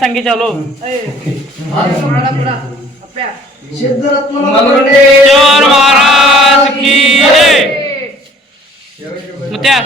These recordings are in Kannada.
संगीत चालू सिद्धेश्वर महाराज की जय मुत्या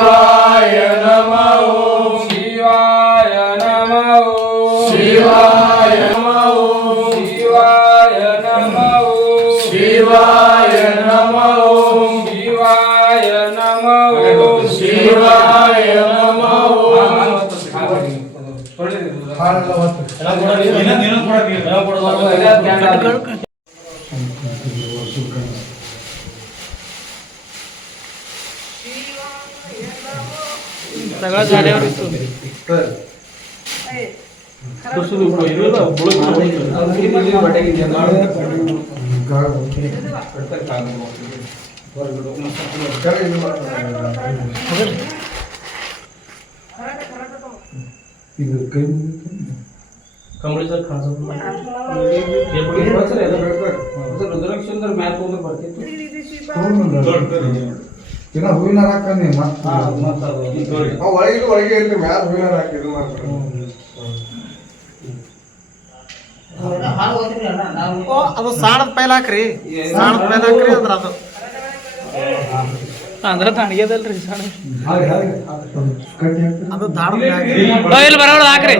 ಶಿವಾಯ ನಮಃ ಶಿವಾಯ ನಮಃ ಶಿವಾಯ ನಮಃ ಶಿವಾಯ ನಮಃ ಶಿವಾಯ ನಮಃ ಶಿವಾಯ ನಮಃ ಶಿವಾಯ ನಮಃ सगळं झाल्यावर येतो कंबळीचा खासा रुद्राक्षर मॅथ वगैरे भरते ಇನ್ನ ಹೂವಿನ ಹಾಕನೆ ಒಳಗೆ ಒಳಗೆ ಇರಲಿ ಮ್ಯಾಲ ಹೂವಿನ ಹಾಕಿದ್ರು ಅದು ಸಾಣದ ಪೈಲ ಹಾಕ್ರಿ ಸಾಣದ ಪೈಲ ಹಾಕ್ರಿ ಅಂದ್ರ ಅದು ಅಂದ್ರೆ ತಣ್ಣಗೆದಲ್ರಿ ಸಣ್ಣ ಅದು ದಾಡದ ಇಲ್ಲಿ ಬರೋಣ ಹಾಕ್ರಿ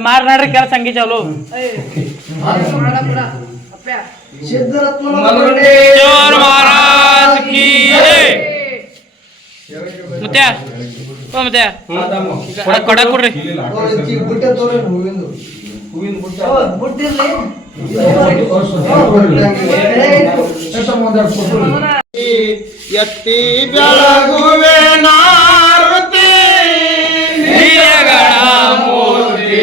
मार नाड्री क्या संगी चालू चोर महाराज की जय मुत्या ओ मुत्या कोडा कोड्री ಬುಟ್ಟೆ ತೋರೆ ಹೂವಿನ ಎತ್ತಿ ಬೆಳಗುವೆ ನಾರುತಿ ನಿಜಗಣ ಮೂರ್ತಿ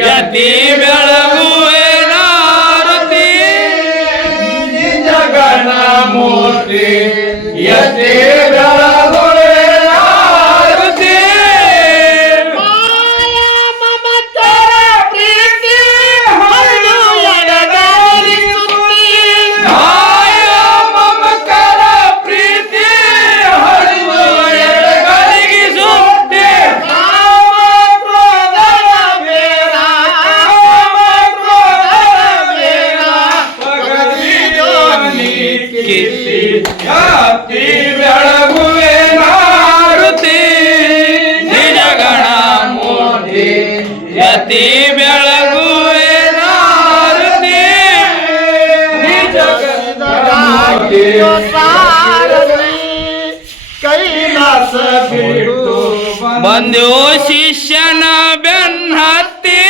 ಯತಿ ಬೆಳಗುವೆ ನಾರತಿ ನಿಜಗಣ ಮೂರ್ತಿ ಯತಿ ಬೆಳಗುವೆ ನಾರತಿ ಮಾಯಾ ಮಮತರ ಪ್ರೀತಿ ಹರಿದು ಎಡದಾರಿ ಸುತ್ತಿ ಮಾಯ ಮಮಕರ ಪ್ರೀತಿ ಹರಿದು ಎಡಗಲಿಗೆ ಸುತ್ತಿ ಕಾಮ ಕ್ರೋಧದ ಬೇರ ಕಾಮ ಕ್ರೋಧದ ಬೇರ ಪಗದಿಯೋನಿ ಕಿತ್ತಿ ಯಾತಿ ಬೆಳಗುವೆ ನಾರುತಿ ನಿಜಗಣ ಮೂರ್ತಿ ಯತಿ ಬೆಳಗುವೆ ನಾರುತಿ ನಿಜಗಣ ಮೂರ್ತಿ ಸಾರಥಿ ಕೈಲಾಸ ಬಿಟ್ಟು ಬಂದು ಶಿಷ್ಯನ ಬೆನ್ನತ್ತಿ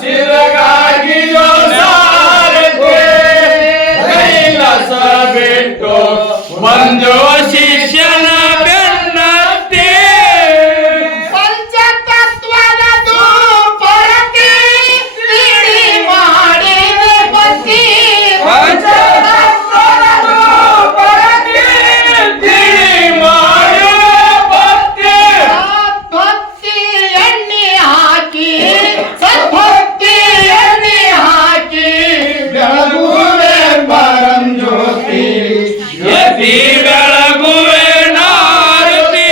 ಶಿರಗಾಗಿ ಕೈಲಾಸ ಬಿಟ್ಟು ಬಂದು ಶಿಷ್ಯನ ಬೆನ್ನತ್ತಿ ಪಂಚತತ್ವದ ಧೂಪರತಿ ತಿಳಿ ಮಾಡಿದೆ ಪತಿ ಪಂಚತತ್ವದ ಪರತಿ ತಿಳಿ ಮಾಡುವ ಭಕ್ತಿ ಭಕ್ತಿ ಎಣ್ಣೆ ಹಾಕಿ ಸದ್ಭಕ್ತಿ ಎಣ್ಣೆ ಹಾಕಿ ಬೆಳಗುವೆ ಪರಂಜ್ಯೋತಿ ಯತಿ ಬೆಳಗುವೆ ನಾರತಿ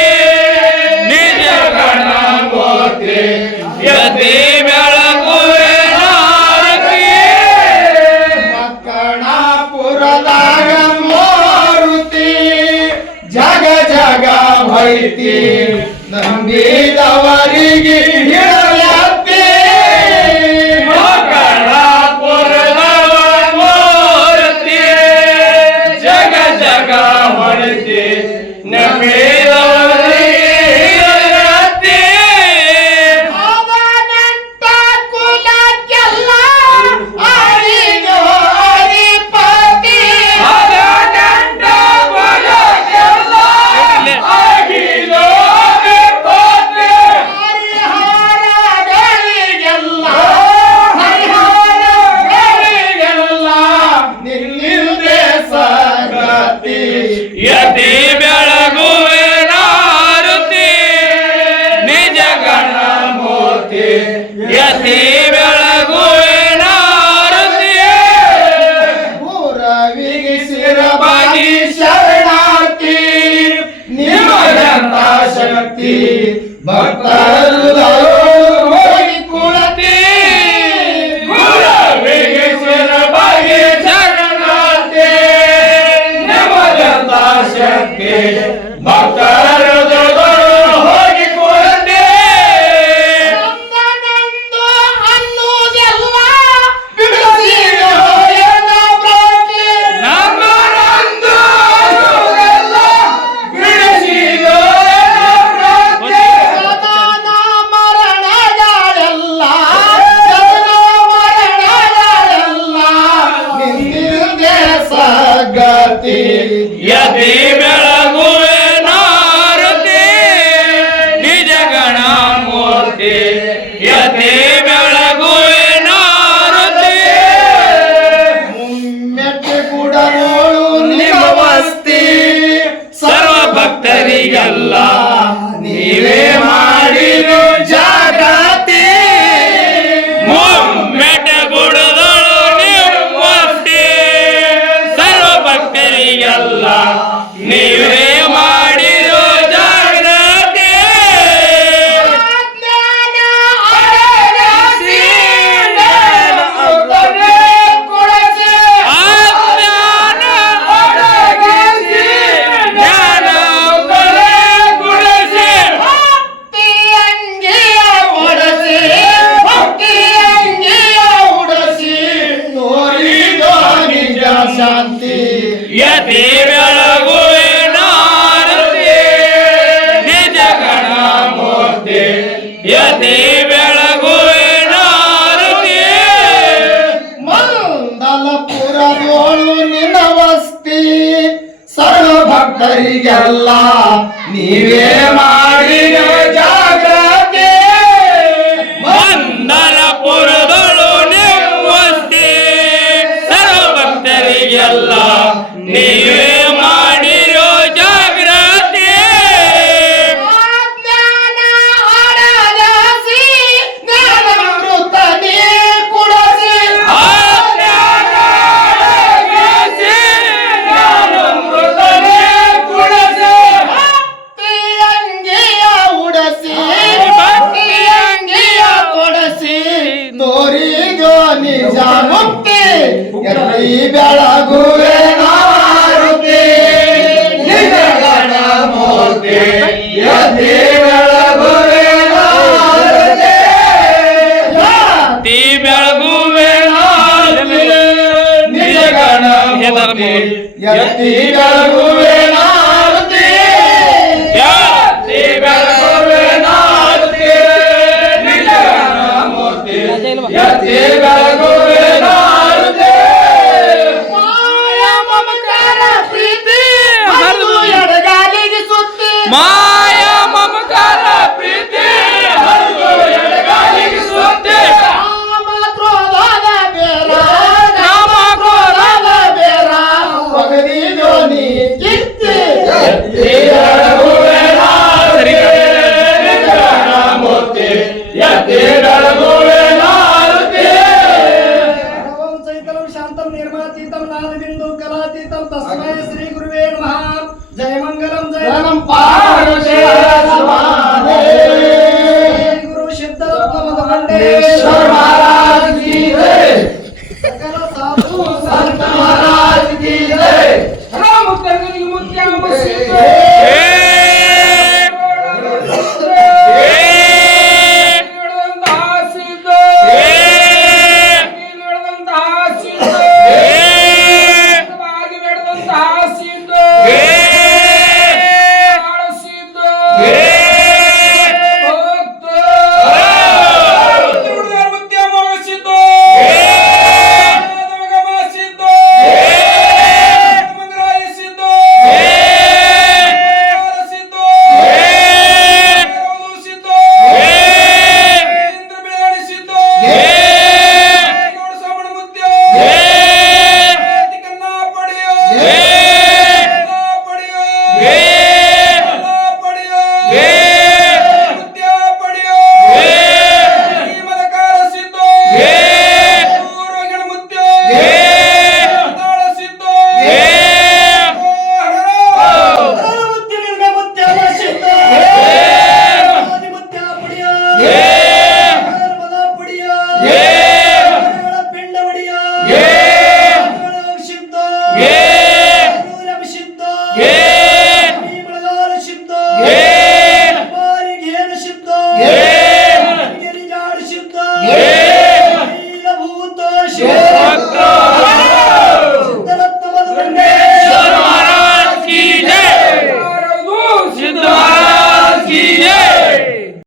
ನಿಜಗಣ ಮೂರ್ತಿ ಯತಿ ಬೆಳಗುವೆ ನಾರತಿ ಮಕ್ಕಣಾಪುರದಾಗ ಮಾರುತಿ ಜಗ ಜಗ ಭೈತಿ ನಂಬಿದವರಿಗೆ ಹಿಡಲತ್ತಿ ಮಕ್ಕಳಾಪುರದ ಮೂರ್ತಿ ಜಗ ಜಗ ಹೊಳಿತಿ ನಂಬಿದವರಿಗೆ ಹಿಡಲತ್ತಿ ಅವನಂತ ಕುಲಕ್ಕೆಲ್ಲ ಅರಿದು ಅರಿಪತಿ ಅದನಂತ ಬಲಕ್ಕೆಲ್ಲ ಅಗಿಲೋ ವಿಪತ್ತಿ. ಹರಿಹರ ಭಕ್ತರು ಹೋಗಿ ಕುಳತಿ ಗುರುವಿಗೆ ಶಿರಬಾಗಿ ಶರಣಾರ್ಥಿ ನಿಮಗಂತ ಶಕ್ತಿ ಭಕ್ತರು ಹೋಗಿ ಕುಳತಿ ನಂದು ಅನ್ನುವುದೆಲ್ಲ ಬಿಡಿಸಿ ಹೋಯನ ಪ್ರತಿ ನಮ್ಮರಂದು ಎಲ್ಲ ಬಿಡಿಸಿದೋ ಸದನ ಮರಣಗಳೆಲ್ಲ ಸದನ ಮರಣಗಳೆಲ್ಲ ನಿಂದಿದೆ ಸಗತಿ ಯತಿ ಬೆಳಗುವೆ ನಾರತಿ ನಿಜ ಗಣ ಮೂರ್ತಿ ಯತಿ ಬೆಳಗುವೆ ನಾರತಿ ಮೆಟ್ಟೆ ಕೂಡ ನೋಡು ನಿಮ್ಮ ವಸ್ತಿ ಸರ್ವ ಭಕ್ತರಿಗೆಲ್ಲ ನೀವೇ ಮಾಡಿರೋ ಜಾಗೃತಿ ಮೆಟ್ಟಗುಡದಳು ನಿಮ್ಮ ವಸ್ತಿ ಸರ್ವ ಭಕ್ತರಿಗೆಲ್ಲ ನೀವೇ ಮಾಡಿರೋ ಜಾಗೃತಿ ಜ್ಞಾನ ಅಡಗಿಸಿ ಜ್ಞಾನ ಕೊಡಸಿ ಅಜ್ಞಾನ ಅಡಗಿಸಿ ಜ್ಞಾನ ಗುಡಿಸಿ ಭಕ್ತಿ ಅಂಗಿಯ ಒಡಸಿ ಭಕ್ತಿ ಅಂಗಿಯ ಉಡಸಿ ನೋಡಿದೋ ನಿಜ ಶಾಂತಿ ಯತಿ ಬೆಳಗುವೆ ನಾರತಿ ನಿಜ ಗಣ ಮೂರ್ತಿ ಯತಿ ಬೆಳಗುವೆ ನಾರತಿ ಮಂದಲಪುರದೋಳು ನಿನವಸ್ತಿ ಸರ್ವ ಭಕ್ತರಿಗೆಲ್ಲ ನೀವೇ